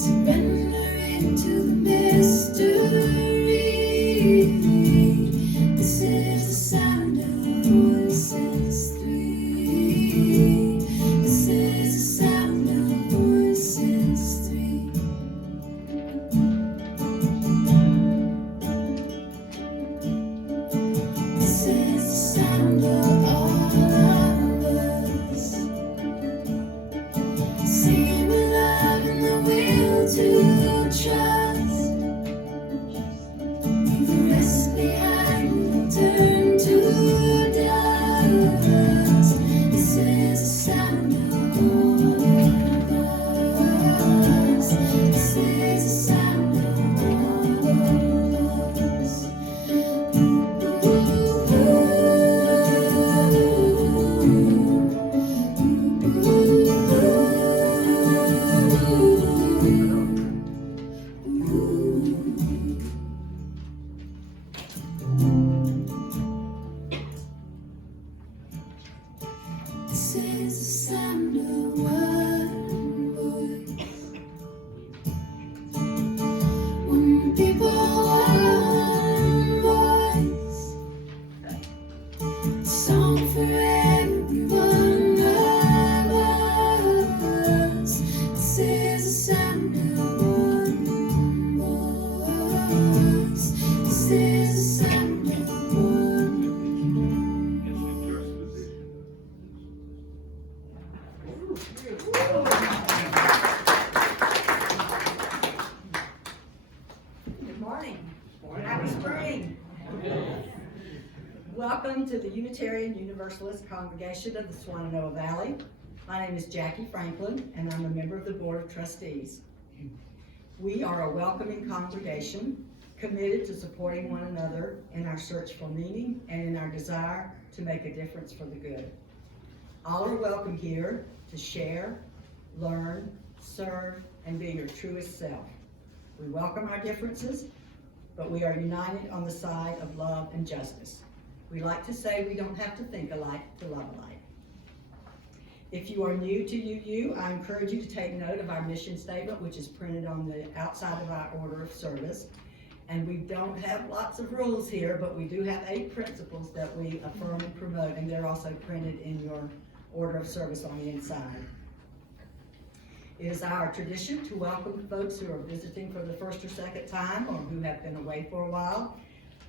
Surrendering to the mystery. This is the sound of voices three. This is the sound of voices three. This is the sound of all of us. Singing with love and the will to trust. Leave the rest behind and turn to dust. This is the sound of all of us. This is the sound of all of us. This is the sound of one voice, one people, one voice. A song for every one of us. This is the sound of one voice. This is the sound of one. Good morning. Happy spring. Welcome to the Unitarian Universalist Congregation of the Shenandoah Valley. My name is Jackie Franklin, and I'm a member of the Board of Trustees. We are a welcoming congregation committed to supporting one another in our search for meaning and in our desire to make a difference for the good. All are welcome here to share, learn, serve, and be your truest self. We welcome our differences, but we are united on the side of love and justice. We like to say we don't have to think alike to love alike. If you are new to UU, I encourage you to take note of our mission statement, which is printed on the outside of our order of service. And we don't have lots of rules here, but we do have 8 principles that we affirm and promote, and they're also printed in your order of service on the inside. It is our tradition to welcome folks who are visiting for the first or second time or who have been away for a while.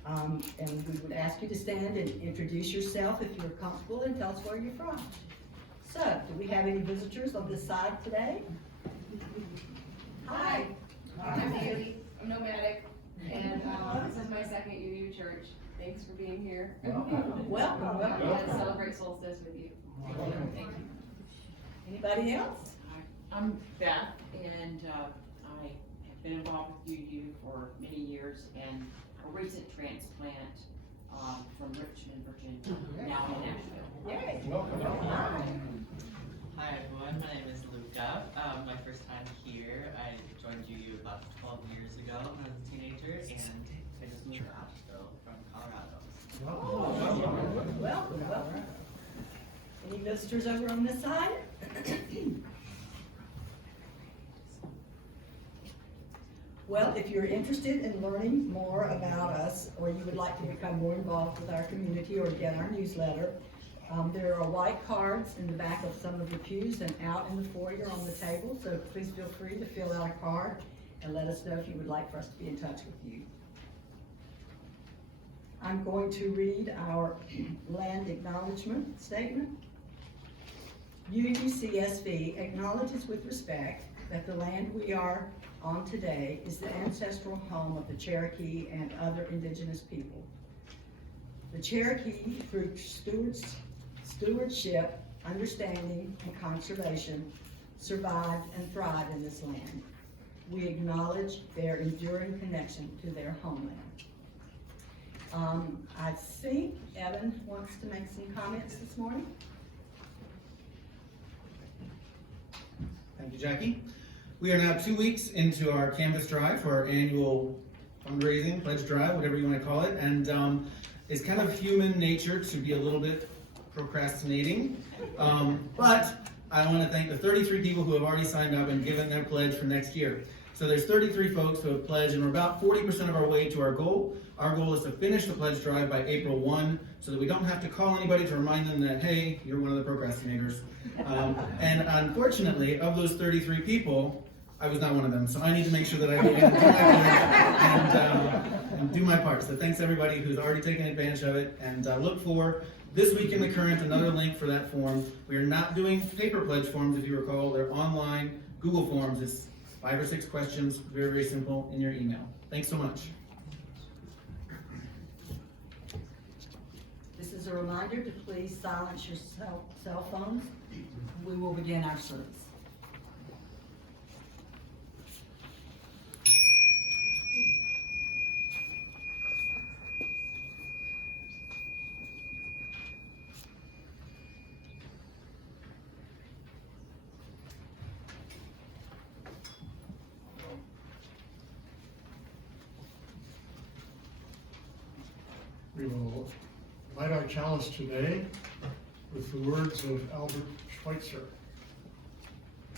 And we would ask you to stand and introduce yourself if you're comfortable and tell us where you're from. So, do we have any visitors on this side today? Hi. I'm Haley, I'm nomadic, and this is my second UU church. Thanks for being here. Welcome. I'm glad to celebrate solstice with you. Thank you. Anybody else? I'm Beth, and I have been involved with UU for many years, and a recent transplant from Richmond, Virginia, now in Asheville. Yay. Hi everyone, my name is Luca. My first time here, I joined UU about 12 years ago when I was a teenager, and I just moved to Asheville from Colorado. Welcome. Any visitors over on this side? Well, if you're interested in learning more about us, or you would like to become more involved with our community or get our newsletter, there are white cards in the back of some of the pews and out in the foyer on the table, so please feel free to fill out a card and let us know if you would like for us to be in touch with you. I'm going to read our land acknowledgement statement. UUCSV acknowledges with respect that the land we are on today is the ancestral home of the Cherokee and other indigenous people. The Cherokee, through stewardship, understanding, and conservation, survived and thrived in this land. We acknowledge their enduring connection to their homeland. I think Evan wants to make some comments this morning. Thank you, Jackie. We are now 2 weeks into our canvas drive for our annual fundraising, pledge drive, whatever you want to call it. And it's kind of human nature to be a little bit procrastinating. But I want to thank the 33 people who have already signed up and given their pledge for next year. So there's 33 folks who have pledged, and we're about 40% of our way to our goal. Our goal is to finish the pledge drive by April 1, so that we don't have to call anybody to remind them that, hey, you're one of the procrastinators. And unfortunately, of those 33 people, I was not one of them, so I need to make sure that I get in and do my part. So thanks everybody who's already taken advantage of it, and look for this week in the Current, another link for that form. We are not doing paper pledge forms, if you recall. They're online Google Forms. It's 5 or 6 questions, very, very simple, in your email. Thanks so much. This is a reminder to please silence your cell phones. We will begin our service. We will light our chalice today with the words of Albert Schweitzer.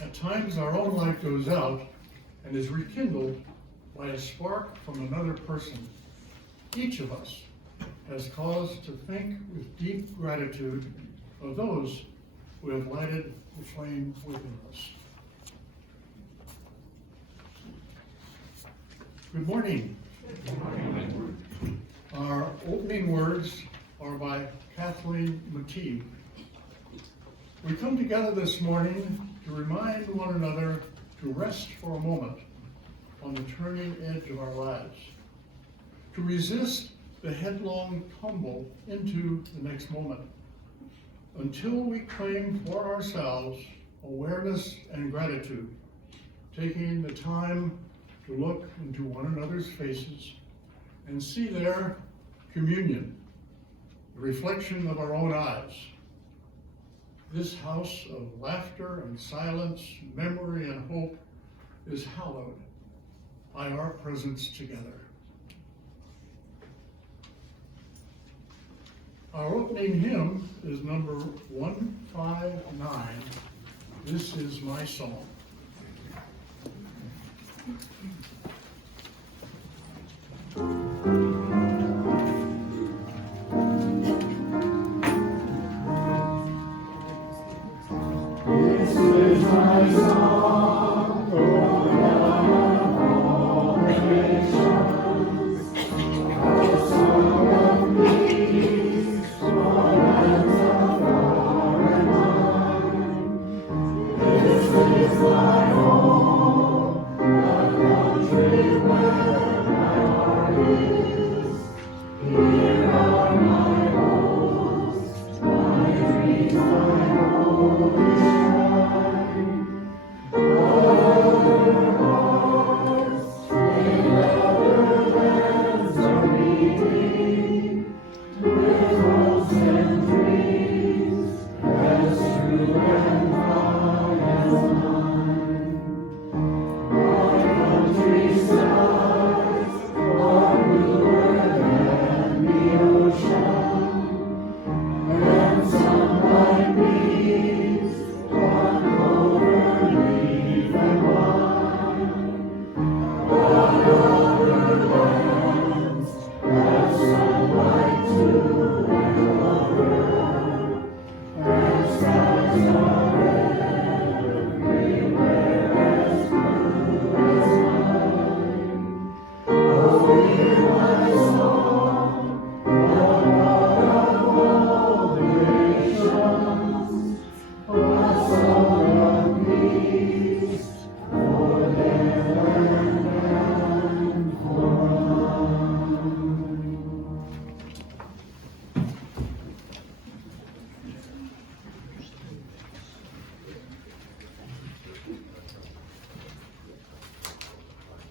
At times our own light goes out and is rekindled by a spark from another person. Each of us has cause to think with deep gratitude of those who have lighted the flame within us. Good morning. Good morning. Our opening words are by Kathleen McKee. We come together this morning to remind one another to rest for a moment on the turning edge of our lives, to resist the headlong tumble into the next moment, until we claim for ourselves awareness and gratitude, taking the time to look into one another's faces and see their communion, the reflection of our own eyes. This house of laughter and silence, memory and hope is hallowed by our presence together. Our opening hymn is number 159, This Is My Song.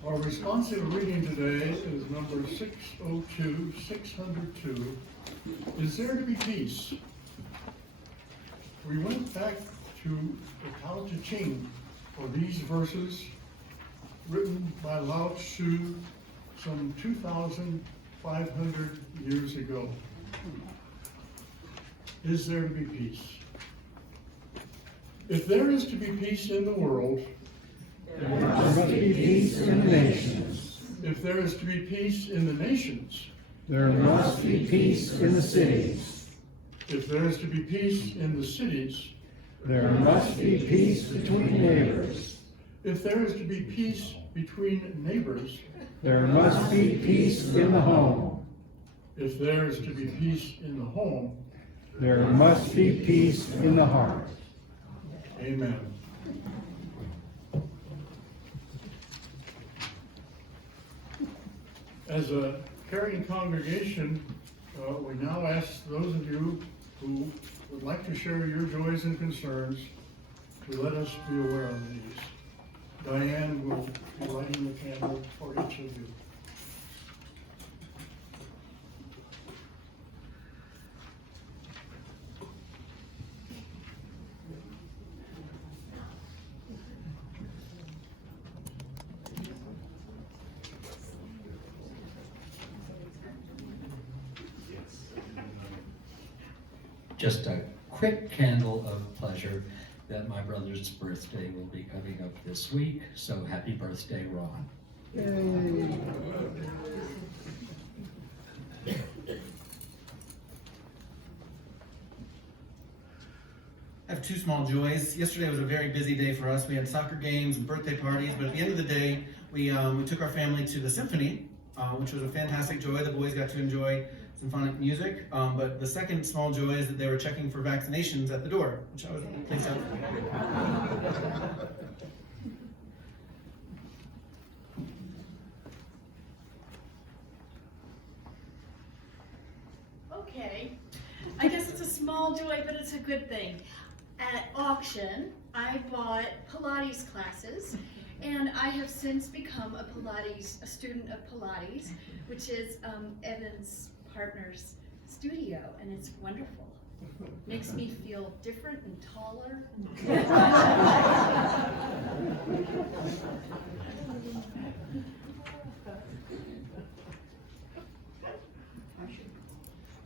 Our responsive reading today is number 602, 602. Is there to be peace? We went back to the Tao Te Ching for these verses written by Lao Tzu some 2,500 years ago. Is there to be peace? If there is to be peace in the world, there must be be peace in the nations. If there is to be peace in the nations, There must be peace in the cities. if there is to be peace in the cities, There must be peace between neighbors. if there is to be peace between neighbors, There must be peace in the home. if there is to be peace in the home, There must be peace in the heart. amen. As a caring congregation, we now ask those of you who would like to share your joys and concerns to let us be aware of these. Diane will be lighting the candle for each of you. Just a quick candle of pleasure that my brother's birthday will be coming up this week, so happy birthday, Ron. I have two small joys. Yesterday was a very busy day for us. We had soccer games and birthday parties, but at the end of the day, we took our family to the symphony, which was a fantastic joy. The boys got to enjoy symphonic music, but the second small joy is that they were checking for vaccinations at the door, which I was pleased out. Okay, I guess it's a small joy, but it's a good thing. At auction, I bought Pilates classes, and I have since become a student of Pilates, which is Evan's partner's studio, and it's wonderful. Makes me feel different and taller.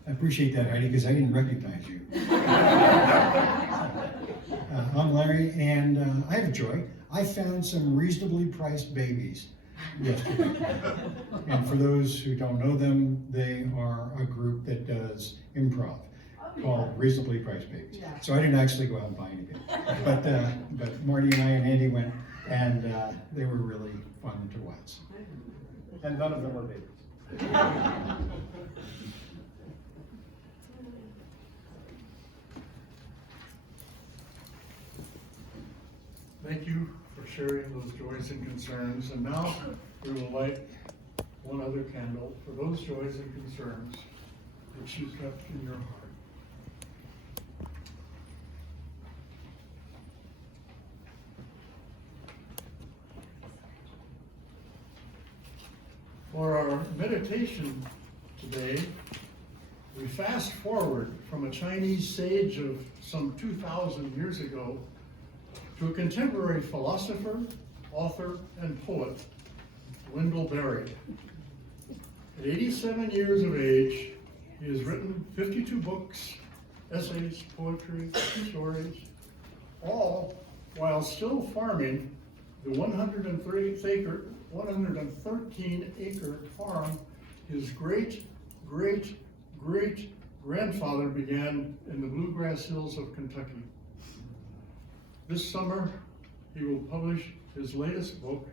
I appreciate that, Heidi, because I didn't recognize you. I'm Larry, and I have a joy. I found some reasonably priced babies yesterday. And for those who don't know them, they are a group that does improv called Reasonably Priced Babies. So I didn't actually go out and buy anything. But Marty and I and Andy went, and they were really fun to watch. And none of them were babies. Thank you for sharing those joys and concerns. And now we will light one other candle for those joys and concerns that you kept in your heart. For our meditation today, we fast forward from a Chinese sage of some 2,000 years ago to a contemporary philosopher, author, and poet, Wendell Berry. At 87 years of age, he has written 52 books, essays, poetry, stories, all while still farming the 113-acre farm his great-great-great-grandfather began in the bluegrass hills of Kentucky. This summer, he will publish his latest book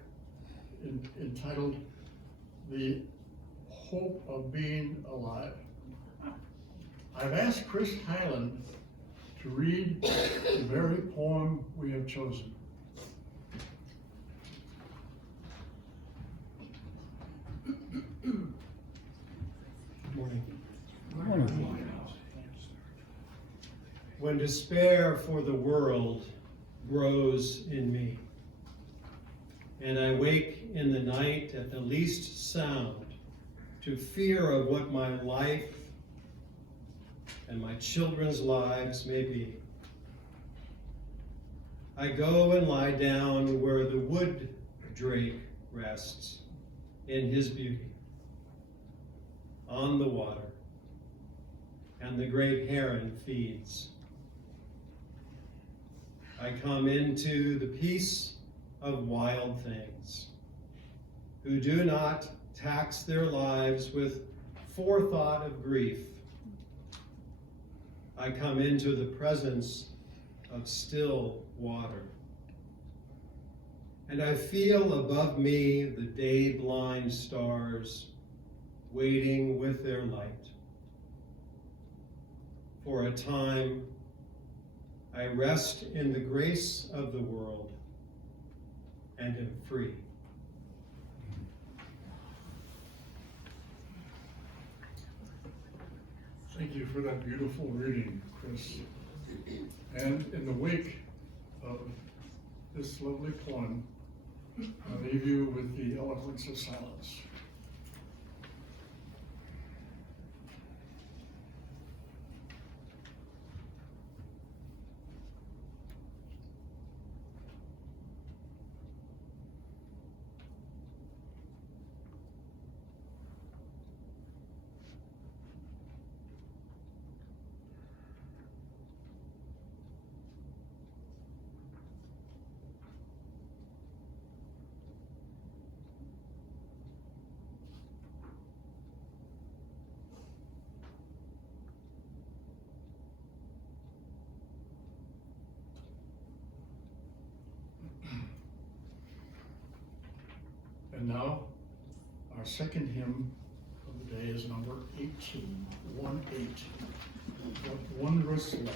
entitled The Hope of Being Alive. I've asked Chris Hyland to read the very poem we have chosen. Morning. When despair for the world grows in me, and I wake in the night at the least sound to fear of what my life and my children's lives may be, I go and lie down where the wood drake rests in his beauty, on the water, and the great heron feeds. I come into the peace of wild things, who do not tax their lives with forethought of grief. I come into the presence of still water. And I feel above me the day-blind stars waiting with their light. For a time, I rest in the grace of the world and am free. Thank you for that beautiful reading, Chris. And in the wake of this lovely poem, I leave you with the eloquence of silence. And now, our second hymn of the day is number 18, 1-8, What Wondrous Love.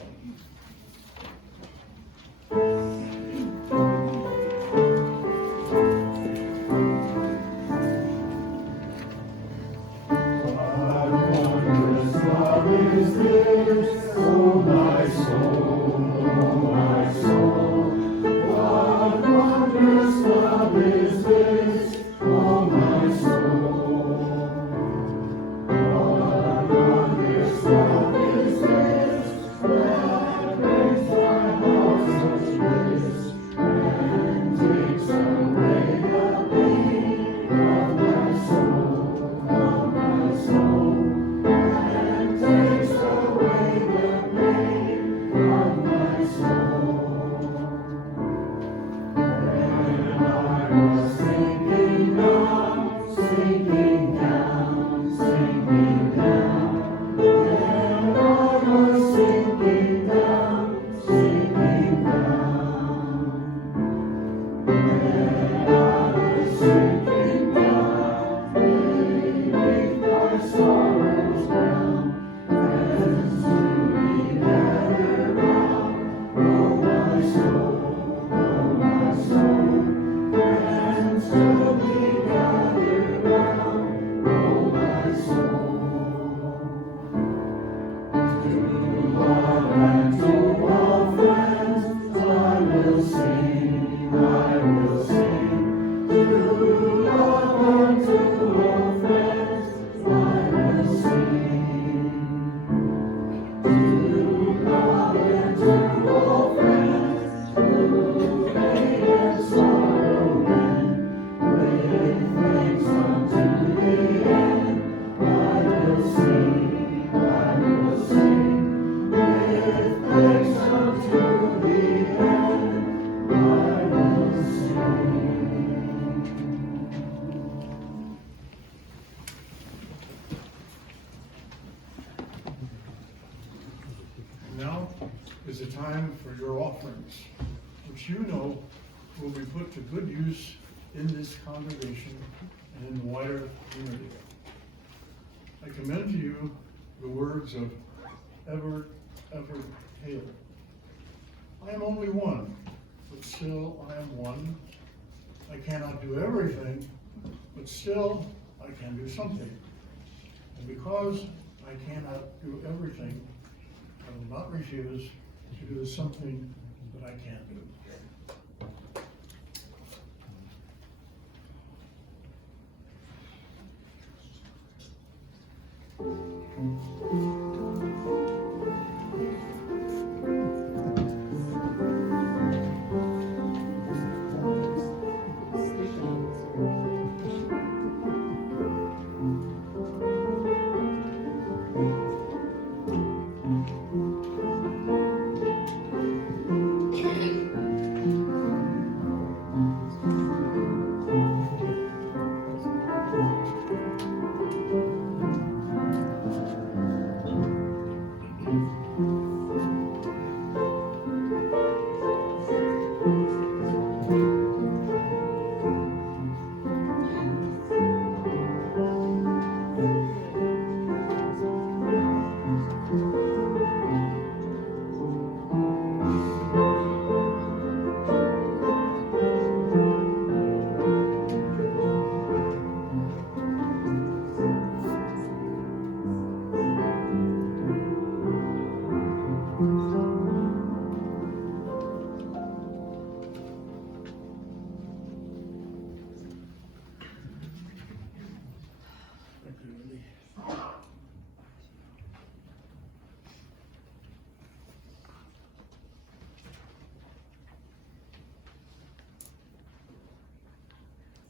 Now is the time for your offerings, which you know will be put to good use in this congregation and in the wider community. I commend to you the words of Everett Taylor. I am only one, but still I am one. I cannot do everything, but still I can do something. And because I cannot do everything, I will not refuse to do something that I can do.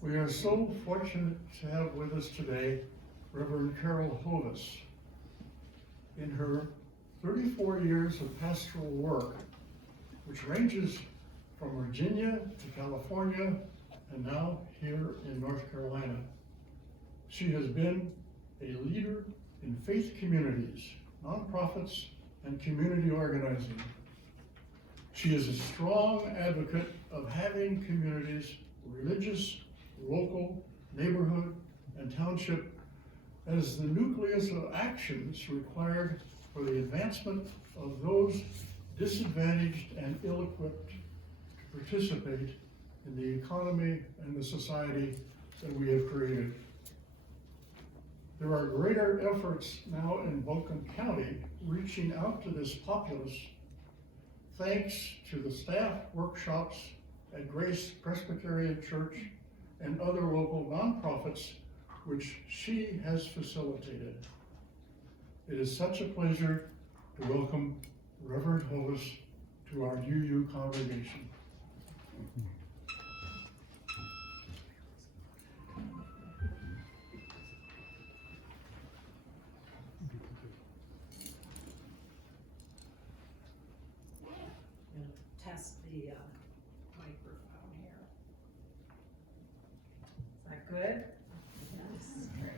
We are so fortunate to have with us today Reverend Carol Hovis. In her 34 years of pastoral work, which ranges from Virginia to California and now here in North Carolina, she has been a leader in faith communities, nonprofits, and community organizing. She is a strong advocate of having communities, religious, local, neighborhood, and township, as the nucleus of actions required for the advancement of those disadvantaged and ill-equipped to participate in the economy and the society that we have created. There are greater efforts now in Buncombe County reaching out to this populace, thanks to the staff workshops at Grace Presbyterian Church and other local nonprofits which she has facilitated. It is such a pleasure to welcome Reverend Hovis to our UU congregation. Test the microphone here. Is that good? Yes, great.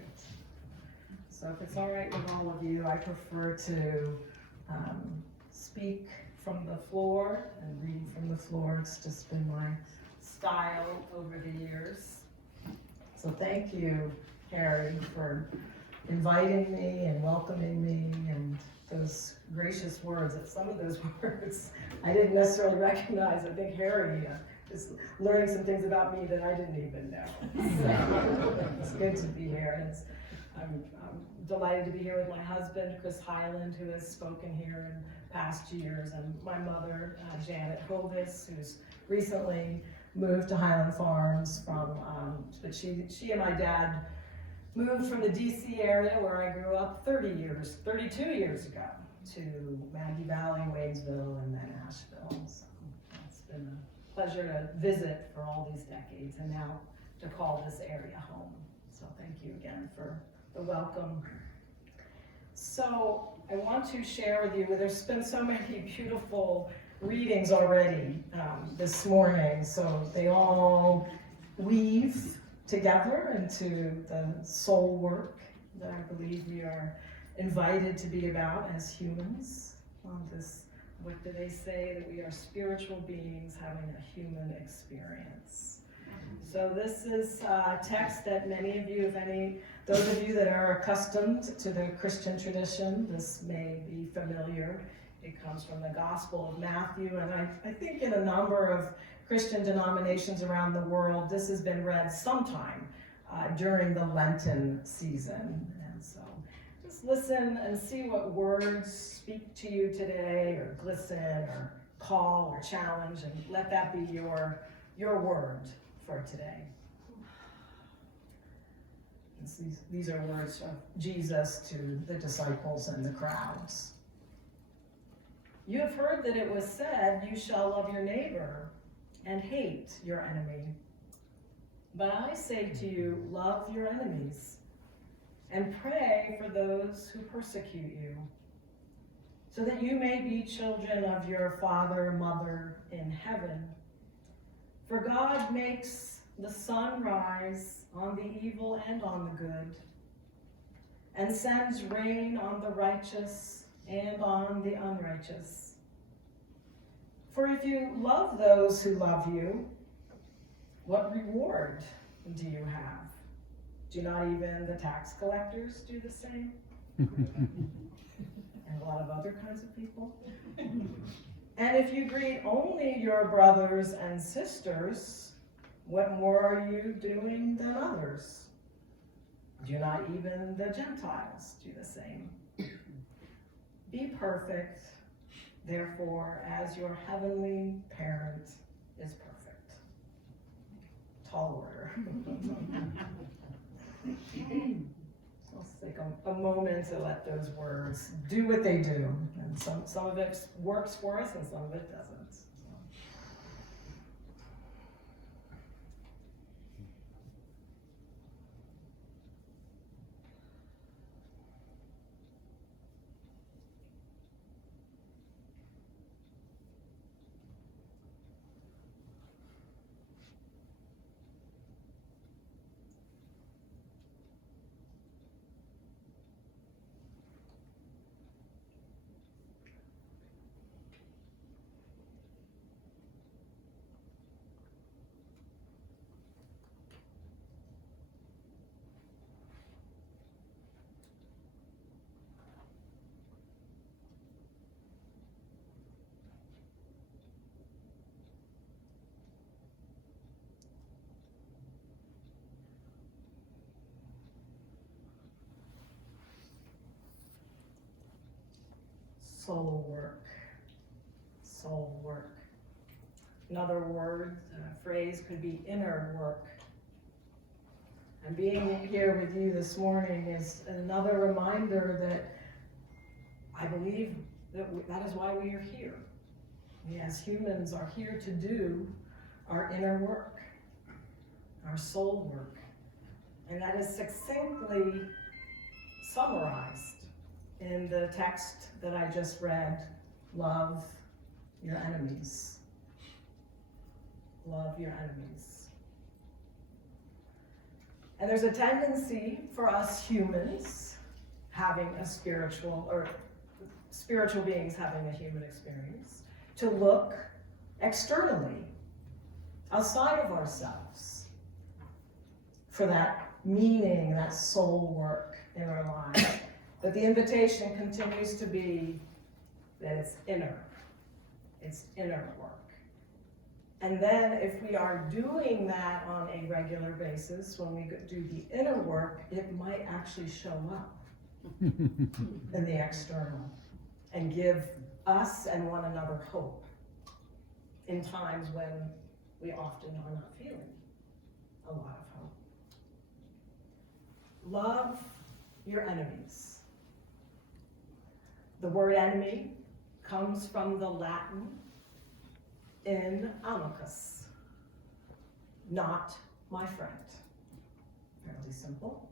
So if it's all right with all of you, I prefer to speak from the floor and read from the floor. It's just been my style over the years. So thank you, Harry, for inviting me and welcoming me and those gracious words. That some of those words I didn't necessarily recognize. I think Harry is learning some things about me that I didn't even know. So it's good to be here. And I'm delighted to be here with my husband, Chris Highland, who has spoken here in past years, and my mother, Janet Hovis, who's recently moved to Highland Farms but she and my dad moved from the DC area where I grew up 32 years ago, to Maggie Valley, Waynesville, and then Asheville. So it's been a pleasure to visit for all these decades and now to call this area home. So thank you again for the welcome. So I want to share with you, there's been so many beautiful readings already this morning, so they all weave together into the soul work that I believe we are invited to be about as humans. On this, what do they say? That we are spiritual beings having a human experience. So this is a text that many of you, those of you that are accustomed to the Christian tradition, this may be familiar. It comes from the Gospel of Matthew, and I think in a number of Christian denominations around the world, this has been read sometime during the Lenten season. And so just listen and see what words speak to you today, or glisten, or call, or challenge, and let that be your word for today. These are words of Jesus to the disciples and the crowds. You have heard that it was said, "You shall love your neighbor and hate your enemy." But I say to you, love your enemies and pray for those who persecute you, so that you may be children of your Father, Mother in heaven. For God makes the sun rise on the evil and on the good, and sends rain on the righteous and on the unrighteous. For if you love those who love you, what reward do you have? Do not even the tax collectors do the same? And a lot of other kinds of people. And if you greet only your brothers and sisters, what more are you doing than others? Do not even the Gentiles do the same? Be perfect, therefore, as your heavenly parent is perfect. Tall order. Let's take a moment to let those words do what they do. And some of it works for us and some of it doesn't. soul work. Soul work. Another word, phrase could be inner work. And being here with you this morning is another reminder that I believe that is why we are here. We as humans are here to do our inner work, our soul work. And that is succinctly summarized in the text that I just read, love your enemies. Love your enemies. And there's a tendency for us humans having a spiritual beings having a human experience to look externally, outside of ourselves, for that meaning, that soul work in our lives. But the invitation continues to be that it's inner work. And then if we are doing that on a regular basis, when we do the inner work, it might actually show up in the external and give us and one another hope in times when we often are not feeling a lot of hope. Love your enemies. The word enemy comes from the Latin in amicus, not my friend. Fairly simple.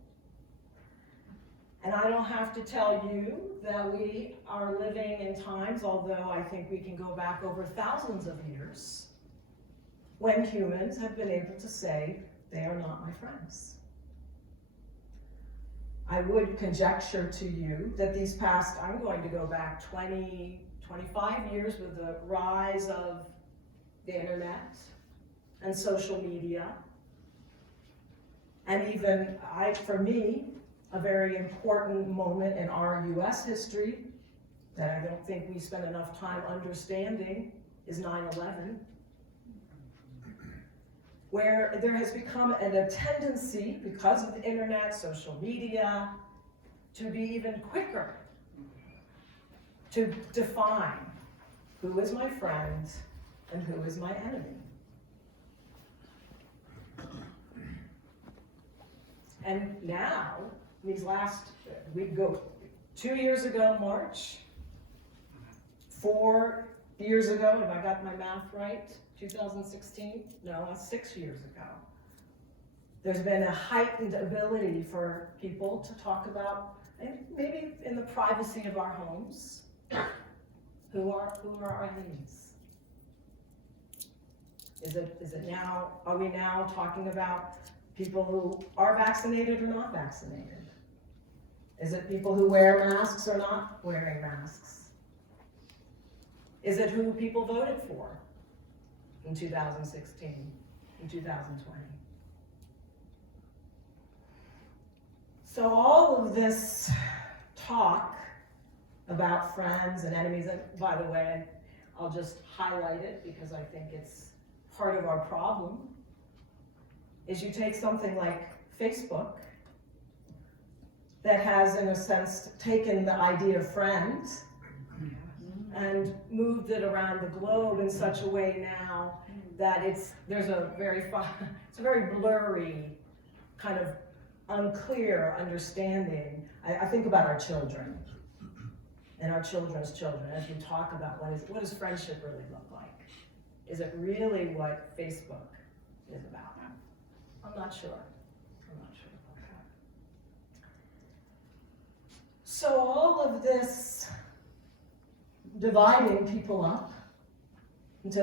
And I don't have to tell you that we are living in times, although I think we can go back over thousands of years, when humans have been able to say, they are not my friends. I would conjecture to you that these past, I'm going to go back 20, 25 years with the rise of the internet and social media, and even for me, a very important moment in our US history that I don't think we spend enough time understanding is 9/11, where there has become a tendency, because of the internet, social media, to be even quicker to define who is my friend and who is my enemy. And now, we go 2 years ago, March, 4 years ago, have I got my math right? 2016? No, that's 6 years ago. There's been a heightened ability for people to talk about, maybe in the privacy of our homes, who are our enemies. Are we now talking about people who are vaccinated or not vaccinated? Is it people who wear masks or not wearing masks? Is it who people voted for in 2016, in 2020? So all of this talk about friends and enemies, and by the way, I'll just highlight it because I think it's part of our problem, is you take something like Facebook that has, in a sense, taken the idea of friends and moved it around the globe in such a way now that it's a very blurry, kind of unclear understanding. I think about our children and our children's children as we talk about what does friendship really look like? Is it really what Facebook is about? I'm not sure about that. So all of this dividing people up into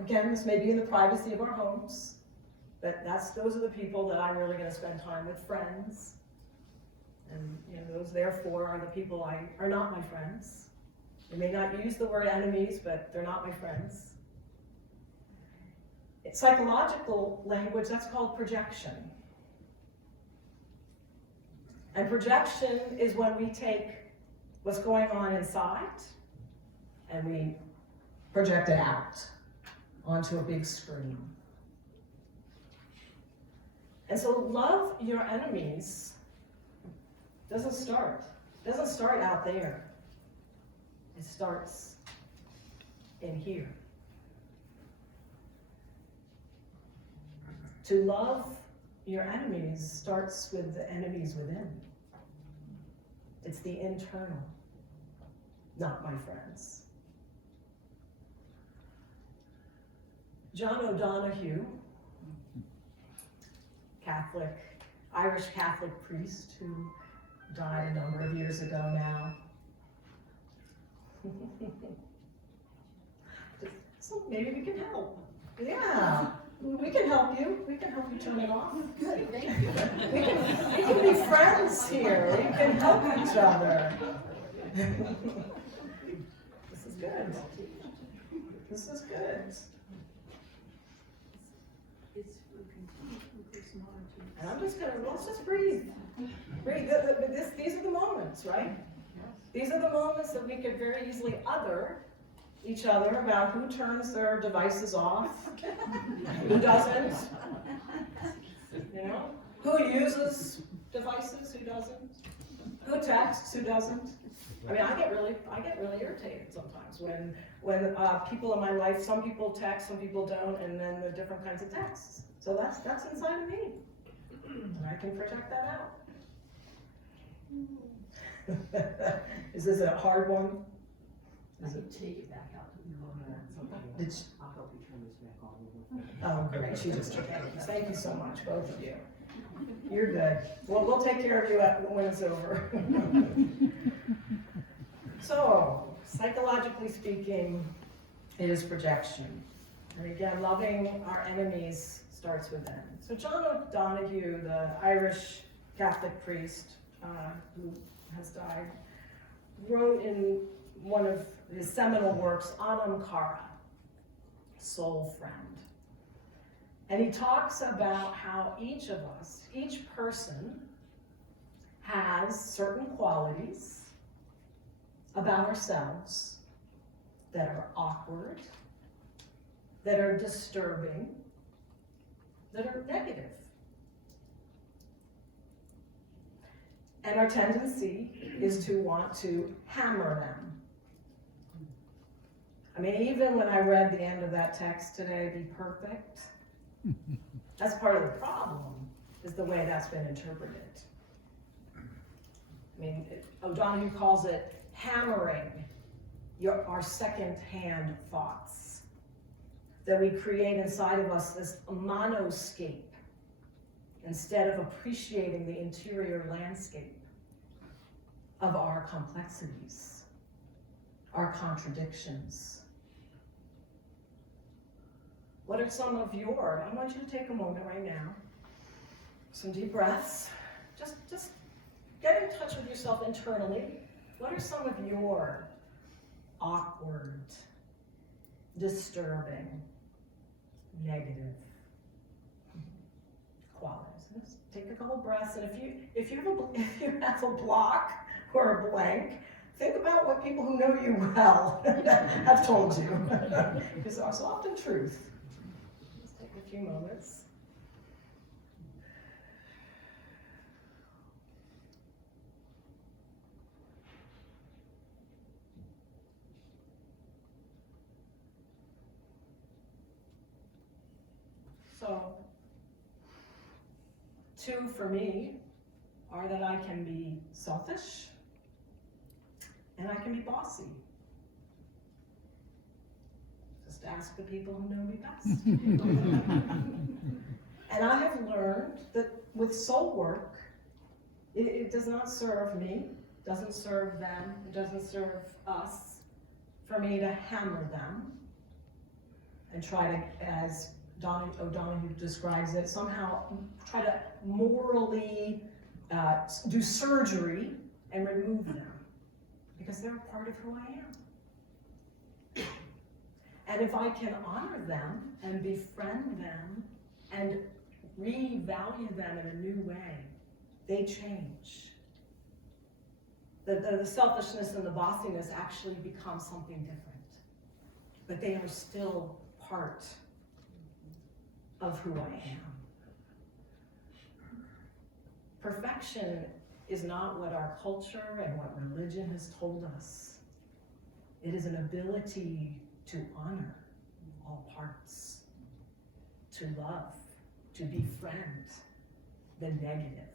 again, this may be in the privacy of our homes, but those are the people that I'm really going to spend time with, friends. And those therefore are the people are not my friends. They may not use the word enemies, but they're not my friends. It's psychological language, that's called projection. And projection is when we take what's going on inside and we project it out onto a big screen. And so love your enemies doesn't start out there. It starts in here. To love your enemies starts with the enemies within. It's the internal, not my friends. John O'Donohue, Catholic, Irish Catholic priest who died a number of years ago now. So maybe we can help. Yeah, we can help you. We can help you turn it off. Good, thank you. We can be friends here. We can help each other. This is good. This is good. And I'm just gonna, let's just breathe. Breathe. These are the moments, right? These are the moments that we could very easily other each other about who turns their devices off, who doesn't, you know? Who uses devices, who doesn't? Who texts, who doesn't? I mean, I get really irritated sometimes when people in my life, some people text, some people don't, and then the different kinds of texts. So that's inside of me, and I can project that out. Is this a hard one? Is it? Take it back out. I'll help you turn this back on. Oh, great, she just took it. Thank you so much, both of you. You're good. Well, we'll take care of you when it's over. So, psychologically speaking, it is projection. And again, loving our enemies starts with them. So John O'Donohue, the Irish Catholic priest who has died, wrote in one of his seminal works, Anam Cara, Soul Friend. And he talks about how each of us, each person, has certain qualities about ourselves that are awkward, that are disturbing, that are negative. And our tendency is to want to hammer them. I mean, even when I read the end of that text today, be perfect, that's part of the problem, is the way that's been interpreted. I mean, O'Donohue calls it hammering our second-hand thoughts that we create inside of us, this monoscape, instead of appreciating the interior landscape of our complexities, our contradictions. What are some of your, I want you to take a moment right now, some deep breaths, just get in touch with yourself internally. What are some of your awkward, disturbing, negative qualities? Just take a couple breaths, and if you have a block or a blank, think about what people who know you well have told you, because it's often truth. Just take a few moments. So, 2 for me are that I can be selfish and I can be bossy. Just ask the people who know me best. And I have learned that with soul work, it does not serve me, doesn't serve them, it doesn't serve us, for me to hammer them and try to, as O'Donohue describes it, somehow try to morally do surgery and remove them, because they're a part of who I am. And if I can honor them and befriend them and revalue them in a new way, they change. The selfishness and the bossiness actually become something different, but they are still part of who I am. Perfection is not what our culture and what religion has told us. It is an ability to honor all parts, to love, to befriend the negative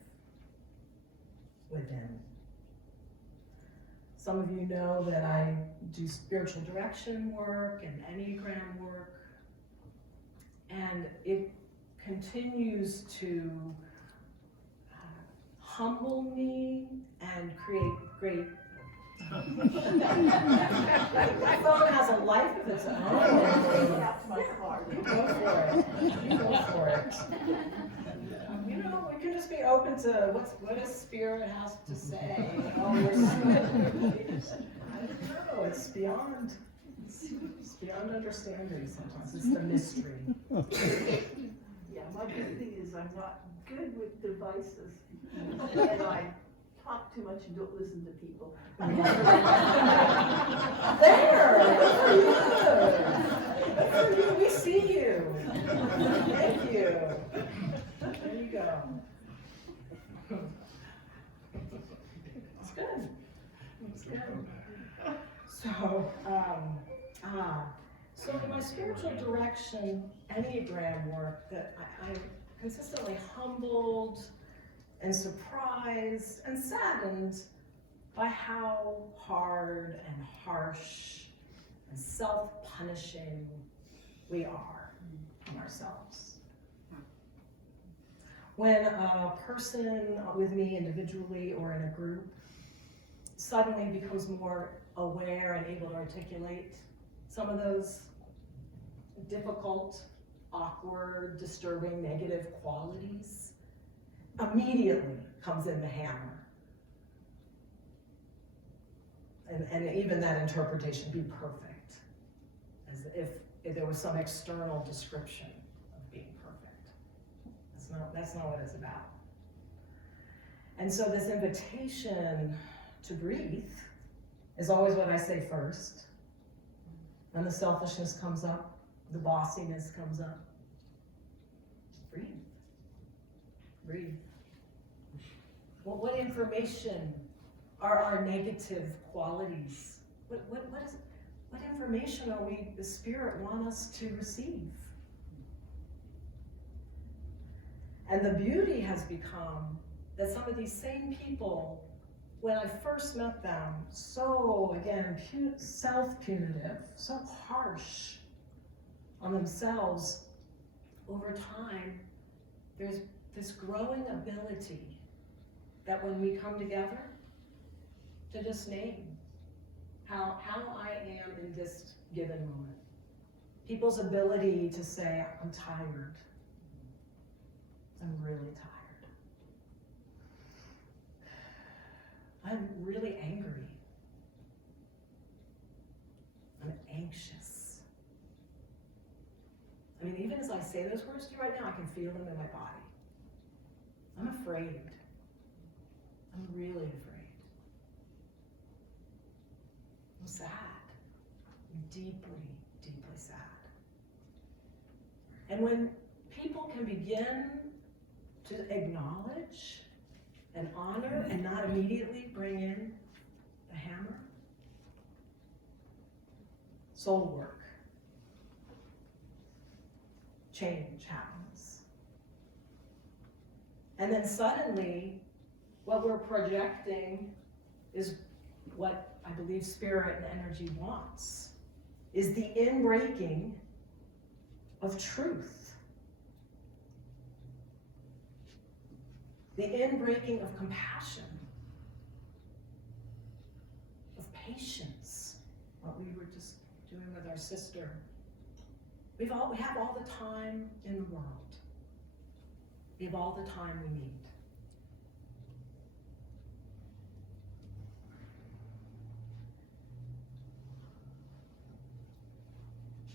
within. Some of you know that I do spiritual direction work and enneagram work, and it continues to humble me and create great. My phone has a life of its own. Go for it. Go for it. You know, we can just be open to what a spirit has to say. Oh, I don't know. It's beyond understanding sometimes. It's the mystery. Yeah, my big thing is I'm not good with devices, and I talk too much and don't listen to people. There! Good for you. We see you. Thank you. There you go. It's good. It's good. So in my spiritual direction, enneagram work, that I'm consistently humbled and surprised and saddened by how hard and harsh and self-punishing we are on ourselves. When a person with me individually or in a group suddenly becomes more aware and able to articulate some of those difficult, awkward, disturbing, negative qualities, immediately comes in the hammer. And even that interpretation be perfect, as if there was some external description of being perfect. That's not what it's about. And so this invitation to breathe is always what I say first. When the selfishness comes up, the bossiness comes up, just breathe. Breathe. What information are our negative qualities? What information are the Spirit want us to receive? And the beauty has become that some of these same people, when I first met them, so again, self-punitive, so harsh on themselves, over time, there's this growing ability that when we come together, to just name how I am in this given moment. People's ability to say, I'm tired. I'm really tired. I'm really angry. I'm anxious. I mean, even as I say those words to you right now, I can feel them in my body. I'm afraid. I'm really afraid. I'm sad. I'm deeply, deeply sad. And when people can begin to acknowledge and honor and not immediately bring in the hammer, soul work, change happens. And then suddenly, what we're projecting is what I believe spirit and energy wants, is the inbreaking of truth. The inbreaking of compassion, of patience, what we were just doing with our sister. We have all the time in the world. We have all the time we need.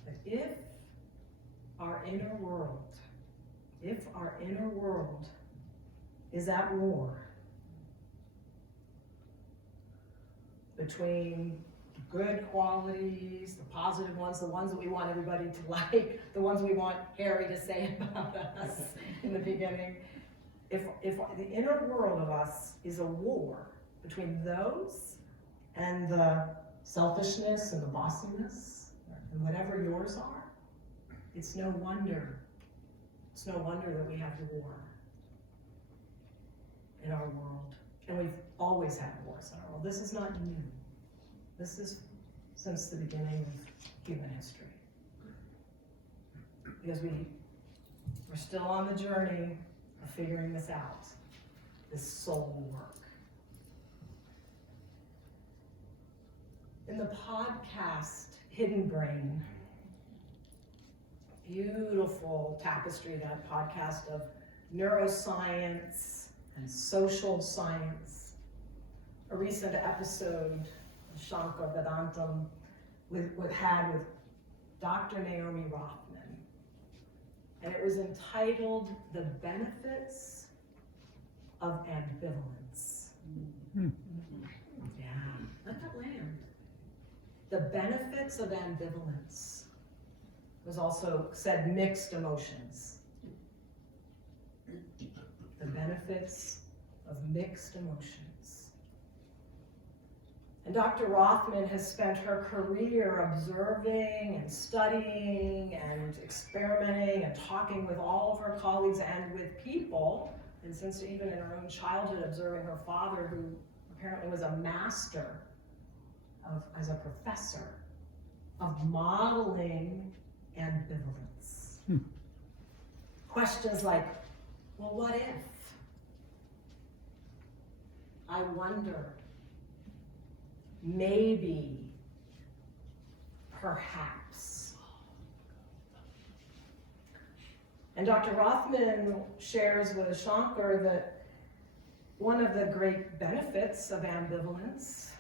But if our inner world is at war between the good qualities, the positive ones, the ones that we want everybody to like, the ones we want Harry to say about us in the beginning. If the inner world of us is a war between those and the selfishness and the bossiness, and whatever yours are, it's no wonder that we have war in our world. And we've always had wars in our world. This is not new. This is since the beginning of human history. Because we're still on the journey of figuring this out, this soul work. In the podcast, Hidden Brain, beautiful tapestry, that podcast of neuroscience and social science. A recent episode of Shankar Vedantam with Dr. Naomi Rothman. And it was entitled The Benefits of Ambivalence. Yeah, let that land. The benefits of ambivalence. Was also said mixed emotions. The benefits of mixed emotions. And Dr. Rothman has spent her career observing and studying and experimenting and talking with all of her colleagues and with people, and since even in her own childhood observing her father, who apparently was a master as a professor of modeling ambivalence. Questions like, well, what if? I wonder, maybe, perhaps. And Dr. Rothman shares with Shankar that one of the great benefits of ambivalence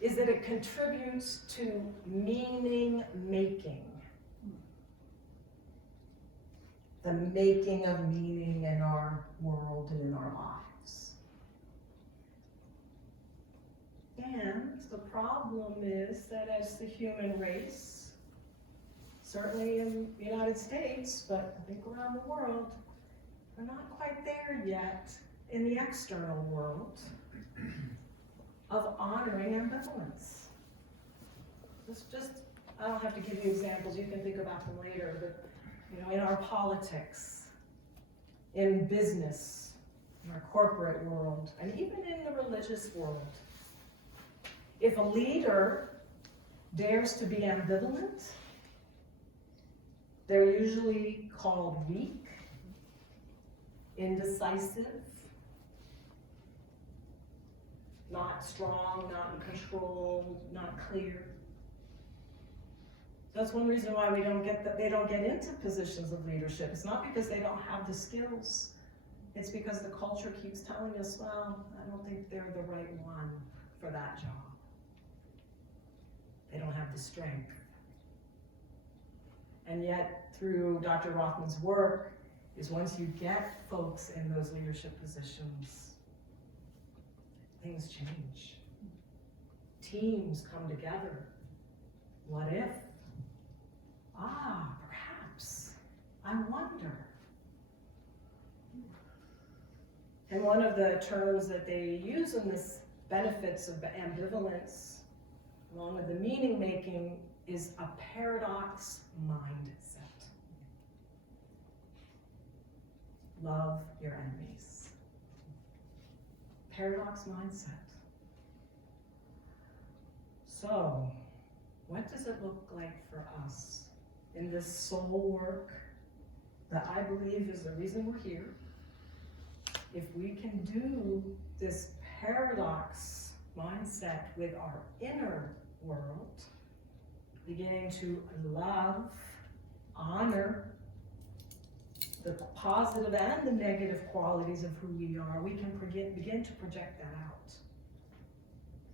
is that it contributes to meaning making. The making of meaning in our world and in our lives. And the problem is that as the human race, certainly in the United States, but I think around the world, we're not quite there yet in the external world of honoring ambivalence. I don't have to give you examples, you can think about them later, but in our politics, in business, in our corporate world, and even in the religious world. If a leader dares to be ambivalent, they're usually called weak, indecisive, not strong, not in control, not clear. That's one reason why they don't get into positions of leadership. It's not because they don't have the skills. It's because the culture keeps telling us, well, I don't think they're the right one for that job. They don't have the strength. And yet, through Dr. Rothman's work, is once you get folks in those leadership positions, things change. Teams come together. What if? Perhaps. I wonder. And one of the terms that they use in this benefits of ambivalence, along with the meaning making, is a paradox mindset. Love your enemies. Paradox mindset. So, what does it look like for us in this soul work that I believe is the reason we're here? If we can do this paradox mindset with our inner world, beginning to love, honor the positive and the negative qualities of who we are, we can begin to project that out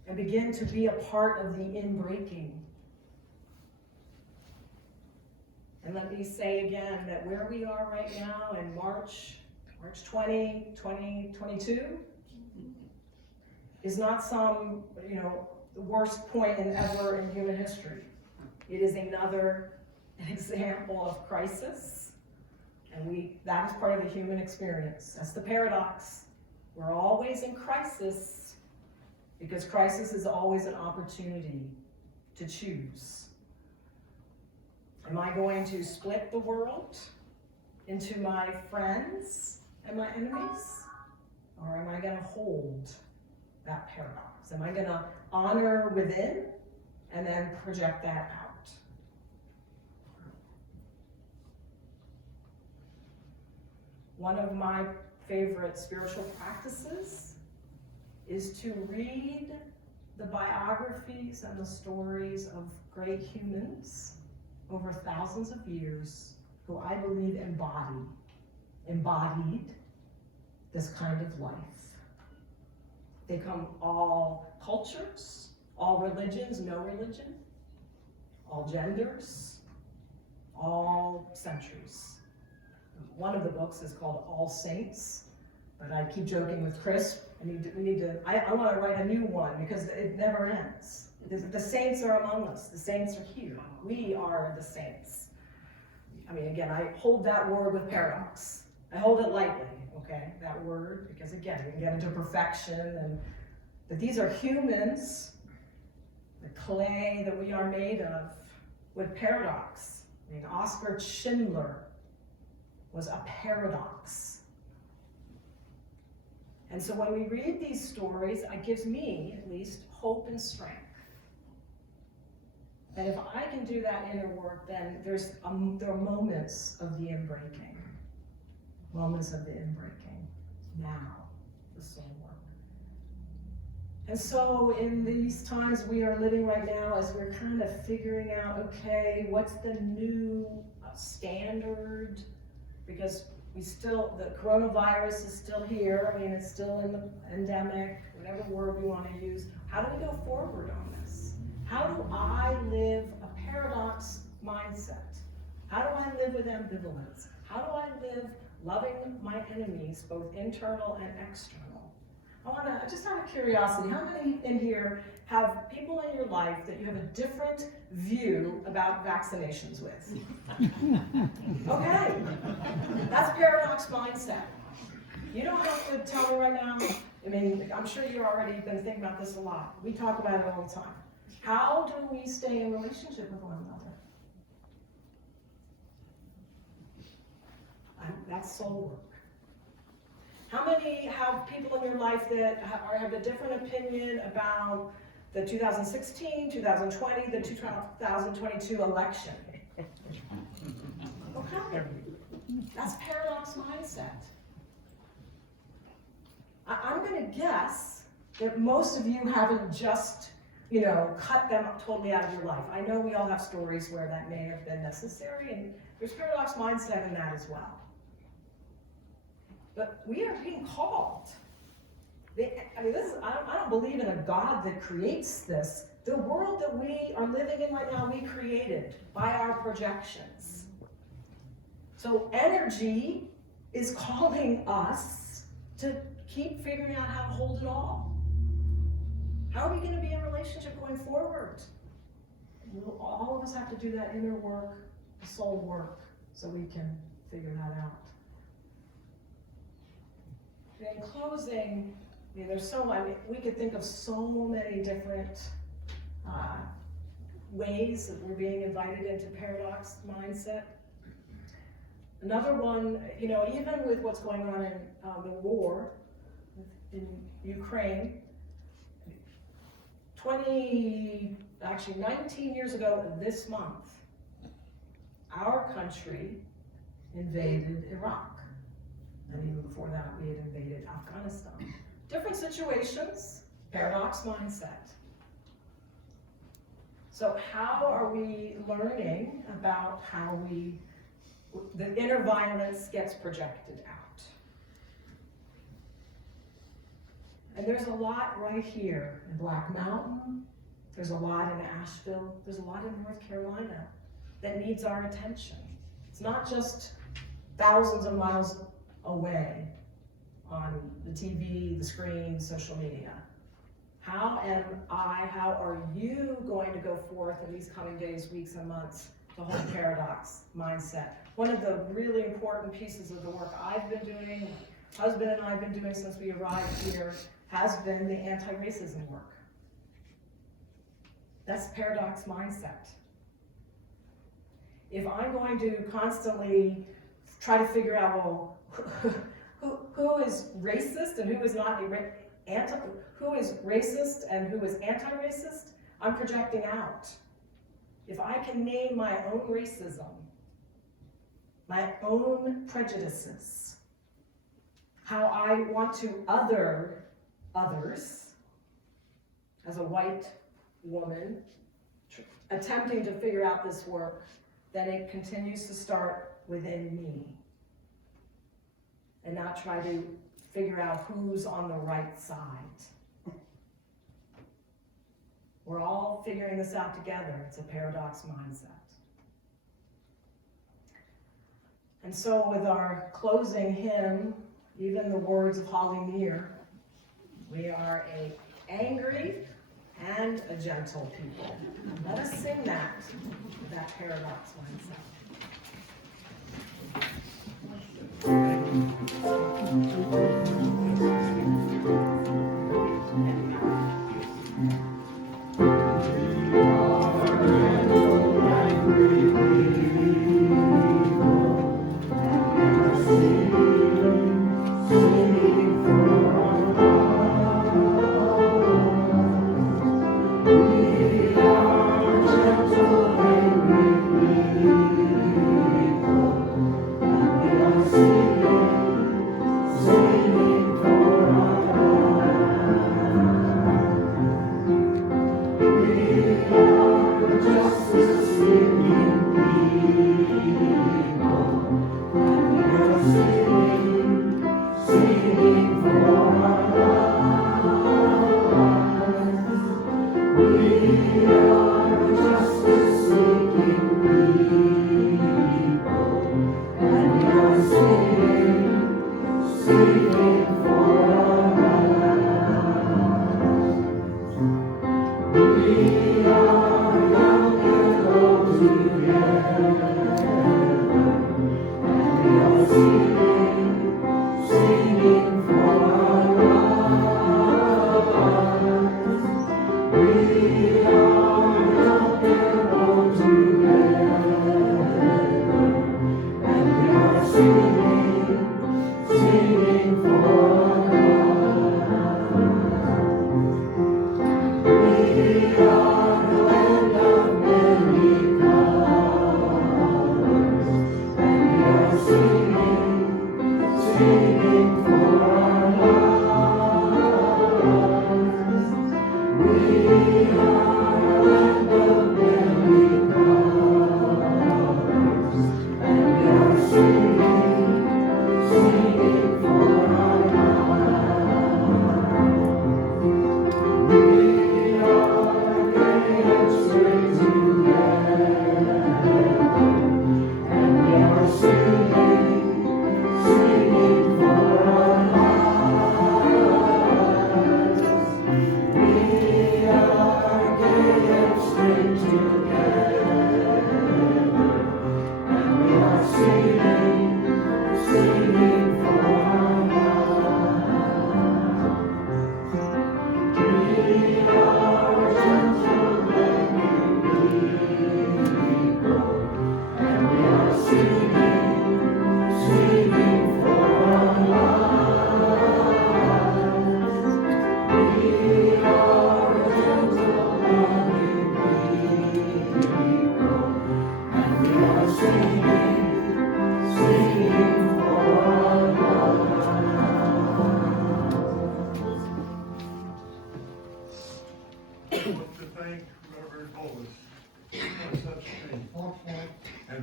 and begin to be a part of the inbreaking. And let me say again that where we are right now in March 20, 2022 is not some, the worst point ever in human history. It is another example of crisis, and that is part of the human experience. That's the paradox. We're always in crisis, because crisis is always an opportunity to choose. Am I going to split the world into my friends and my enemies? Or am I going to hold that paradox? Am I going to honor within and then project that out? One of my favorite spiritual practices is to read the biographies and the stories of great humans over thousands of years who I believe embodied this kind of life. They come all cultures, all religions, no religion, all genders, all centuries. One of the books is called All Saints, but I keep joking with Chris, I want to write a new one because it never ends. The saints are among us, the saints are here. We are the saints. I mean, again, I hold that word with paradox. I hold it lightly, okay, that word, because again, we can get into perfection, and that these are humans, the clay that we are made of, with paradox. I mean, Oskar Schindler was a paradox. And so when we read these stories, it gives me, at least, hope and strength. And if I can do that inner work, then there are moments of the inbreaking. Moments of the inbreaking. Now, the soul work. And so in these times we are living right now, as we're kind of figuring out, okay, what's the new standard? Because the coronavirus is still here. I mean, it's still in the endemic, whatever word we want to use. How do we go forward on this? How do I live a paradox mindset? How do I live with ambivalence? How do I live loving my enemies, both internal and external? I just out of curiosity, how many in here have people in your life that you have a different view about vaccinations with? Okay, that's paradox mindset. You don't have to tell me right now. I mean, I'm sure you've already been thinking about this a lot. We talk about it all the time. How do we stay in relationship with one another? That's soul work. How many have people in your life that have a different opinion about the 2016, 2020, the 2022 election? Okay, that's paradox mindset. I'm going to guess that most of you haven't just, cut them totally out of your life. I know we all have stories where that may have been necessary, and there's paradox mindset in that as well. But we are being called. I don't believe in a God that creates this. The world that we are living in right now, we created by our projections. So energy is calling us to keep figuring out how to hold it all. How are we going to be in relationship going forward? All of us have to do that inner work, the soul work, so we can figure that out. In closing, we could think of so many different ways that we're being invited into paradox mindset. Another one, even with what's going on in the war in Ukraine, 19 years ago this month, our country invaded Iraq. And even before that, we had invaded Afghanistan. Different situations, paradox mindset. So how are we learning about how the inner violence gets projected out? And there's a lot right here in Black Mountain. There's a lot in Asheville. There's a lot in North Carolina that needs our attention. It's not just thousands of miles away on the TV, the screen, social media. How are you going to go forth in these coming days, weeks, and months to hold paradox mindset? One of the really important pieces of the work I've been doing, my husband and I have been doing since we arrived here, has been the anti-racism work. That's paradox mindset. If I'm going to constantly try to figure out, well, who is racist and who is not who is racist and who is anti-racist, I'm projecting out. If I can name my own racism, my own prejudices, how I want to other others, as a white woman attempting to figure out this work, then it continues to start within me and not try to figure out who's on the right side. We're all figuring this out together. It's a paradox mindset. And so with our closing hymn, even the words of Holly Meir, we are a angry and a gentle people. Let us sing that, with that paradox mindset.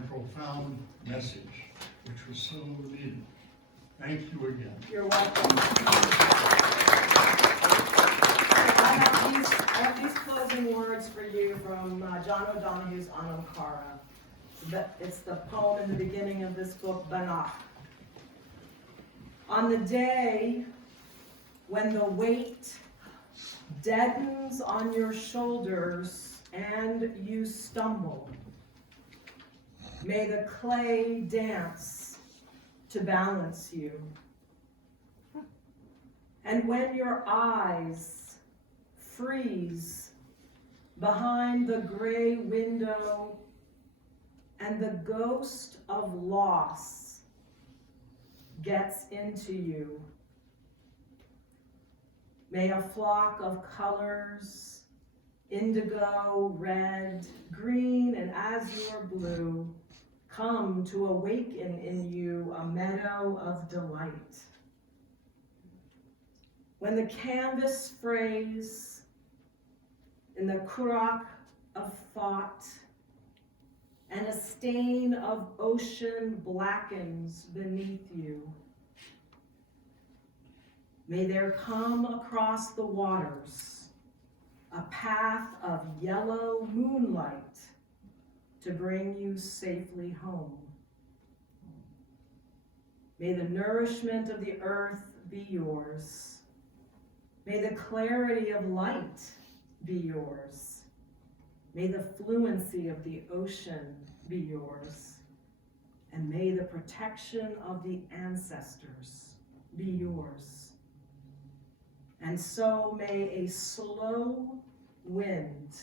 Profound message, which was so needed. Thank you again. You're welcome. I have these closing words for you from John O'Donoghue's Anamkara. It's the poem in the beginning of this book, Banach. On the day when the weight deadens on your shoulders and you stumble, may the clay dance to balance you. And when your eyes freeze behind the gray window and the ghost of loss gets into you, may a flock of colors, indigo, red, green, and azure blue, come to awaken in you a meadow of delight. When the canvas frays in the currach of thought and a stain of ocean blackens beneath you, may there come across the waters a path of yellow moonlight to bring you safely home. May the nourishment of the earth be yours. May the clarity of light be yours. May the fluency of the ocean be yours. And may the protection of the ancestors be yours. And so may a slow wind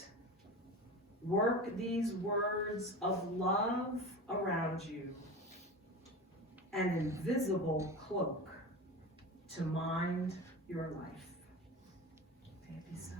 work these words of love around you, an invisible cloak to mind your life. May it be so.